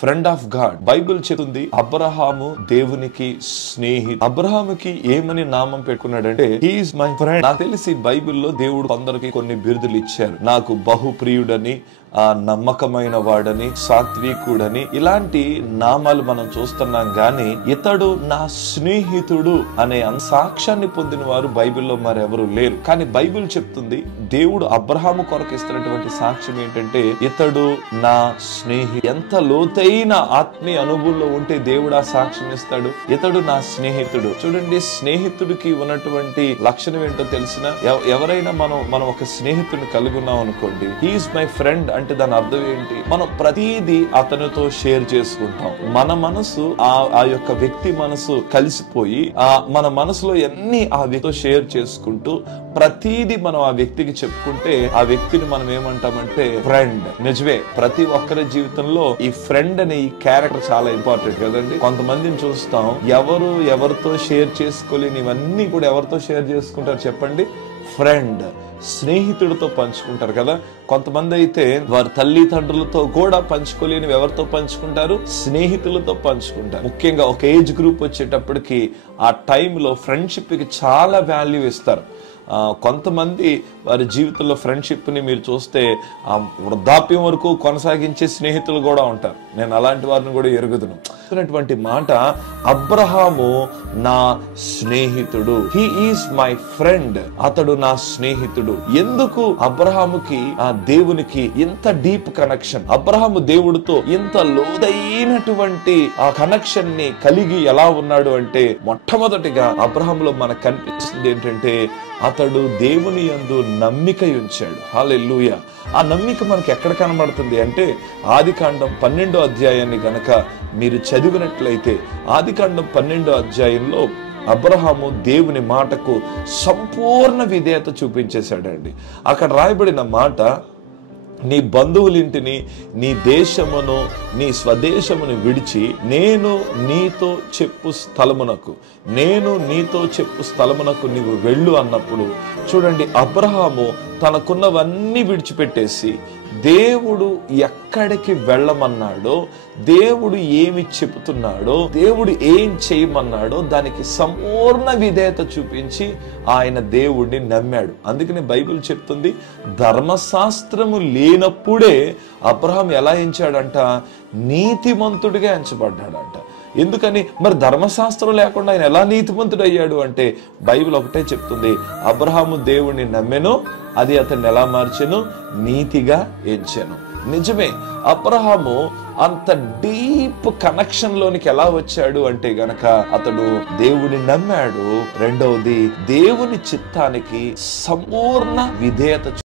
Friend of God. Bible చెప్తుంది అబ్రహాము దేవునికి స్నేహితుడు. అబ్రహాముకి ఏమని నామం పెట్టుకున్నాడంటే హీఈస్ మై ఫ్రెండ్. నాకు తెలిసి బైబిల్లో దేవుడు కొందరికి కొన్ని బిరుదులు ఇచ్చారు. నాకు బహుప్రియుడని, నమ్మకమైన వాడని, సాత్వికుడని, ఇలాంటి నామాలు మనం చూస్తున్నాం గాని ఇతడు నా స్నేహితుడు అనే సాక్ష్యాన్ని పొందిన వారు బైబిల్లో మరెవరు లేరు. కానీ బైబిల్ చెప్తుంది దేవుడు అబ్రహాము కొరకు ఇస్తున్నటువంటి సాక్ష్యం ఏంటంటే ఇతడు నా స్నేహితుడు. ఎంత లోతైన ఆత్మీయ అనుభవంలో ఉంటే దేవుడు ఆ సాక్ష్యం ఇస్తాడు, ఇతడు నా స్నేహితుడు. చూడండి, స్నేహితుడికి ఉన్నటువంటి లక్షణం ఏంటో తెలిసిన, ఎవరైనా మనం ఒక స్నేహితుడిని కలిగి ఉన్నాం అనుకోండి, హీఈస్ మై ఫ్రెండ్ అంటే దాని అర్థం ఏంటి? మనం ప్రతిదీ అతనితో షేర్ చేసుకుంటాం. మన మనసు ఆ యొక్క వ్యక్తి మనసు కలిసిపోయి మన మనసులో అన్ని ఆ వ్యక్తితో షేర్ చేసుకుంటూ ప్రతిదీ మనం ఆ వ్యక్తికి చెప్పుకుంటే ఆ వ్యక్తిని మనం ఏమంటామంటే ఫ్రెండ్. నిజమే, ప్రతి ఒక్కరి జీవితంలో ఈ ఫ్రెండ్ అనే ఈ క్యారెక్టర్ చాలా ఇంపార్టెంట్ కదండి. కొంతమందిని చూస్తాం, ఎవరితో షేర్ చేసుకోలేని ఇవన్నీ కూడా ఎవరితో షేర్ చేసుకుంటారు చెప్పండి? ఫ్రెండ్, స్నేహితుడితో పంచుకుంటారు కదా. కొంతమంది అయితే వారి తల్లిదండ్రులతో కూడా పంచుకోలేని ఎవరితో పంచుకుంటారు? స్నేహితులతో పంచుకుంటారు. ముఖ్యంగా ఒక ఏజ్ గ్రూప్ వచ్చేటప్పటికి ఆ టైంలో ఫ్రెండ్షిప్ కి చాలా వాల్యూ ఇస్తారు. కొంతమంది వారి జీవితంలో ఫ్రెండ్షిప్ ని మీరు చూస్తే వృద్ధాప్యం వరకు కొనసాగించే స్నేహితులు కూడా ఉంటారు. నేను అలాంటి వారిని కూడా ఎరుగుదును. మాట, అబ్రహాము నా స్నేహితుడు, హీ ఈస్ మై ఫ్రెండ్, అతడు నా స్నేహితుడు. ఎందుకు అబ్రహాముకి దేవునికి ఇంత డీప్ కనెక్షన్? అబ్రహాము దేవుడితో ఇంత లోతైనటువంటి ఆ కనెక్షన్ ని కలిగి ఎలా ఉన్నాడు అంటే, మొట్టమొదటిగా అబ్రహాములో మనకు కనిపిస్తుంది ఏంటంటే అతడు దేవుని యందు నమ్మిక ఉంచాడు. హల్లెలూయా. ఆ నమ్మిక మనకి ఎక్కడ కనబడుతుంది అంటే ఆదికాండం 12వ అధ్యాయాన్ని గనక మీరు చదివినట్లయితే, ఆదికాండం 12వ అధ్యాయంలో అబ్రహాము దేవుని మాటకు సంపూర్ణ విధేయత చూపించేశాడండి. అక్కడ రాయబడిన మాట, నీ బంధువులింటిని, నీ దేశమును, నీ స్వదేశమును విడిచి నేను నీతో చెప్పు స్థలమునకు నీవు వెళ్ళు అన్నప్పుడు చూడండి, అబ్రహాము తనకున్నవన్నీ విడిచిపెట్టేసి దేవుడు ఎక్కడికి వెళ్ళమన్నాడో, దేవుడు ఏమి చెబుతున్నాడో, దేవుడు ఏం చేయమన్నాడో దానికి సంపూర్ణ విధేయత చూపించి ఆయన దేవుడిని నమ్మాడు. అందుకని బైబిల్ చెప్తుంది, ధర్మశాస్త్రము లేనప్పుడే అబ్రహాం ఎలా ఎంచాడంట? నీతిమంతుడిగా ఎంచబడ్డాడంట. ఎందుకని? మరి ధర్మశాస్త్రం లేకుండా ఆయన ఎలా నీతిమంతుడు అయ్యాడు అంటే బైబిల్ ఒకటే చెప్తుంది, అబ్రహాము దేవుణ్ణి నమ్మెను, అది అతన్ని ఎలా మార్చెను? నీతిగా ఎంచెను. నిజమే, అబ్రహాము అంత డీప్ కనెక్షన్ లోనికి ఎలా వచ్చాడు అంటే గనక అతడు దేవుని నమ్మాడు. రెండవది, దేవుని చిత్తానికి సంపూర్ణ విధేయత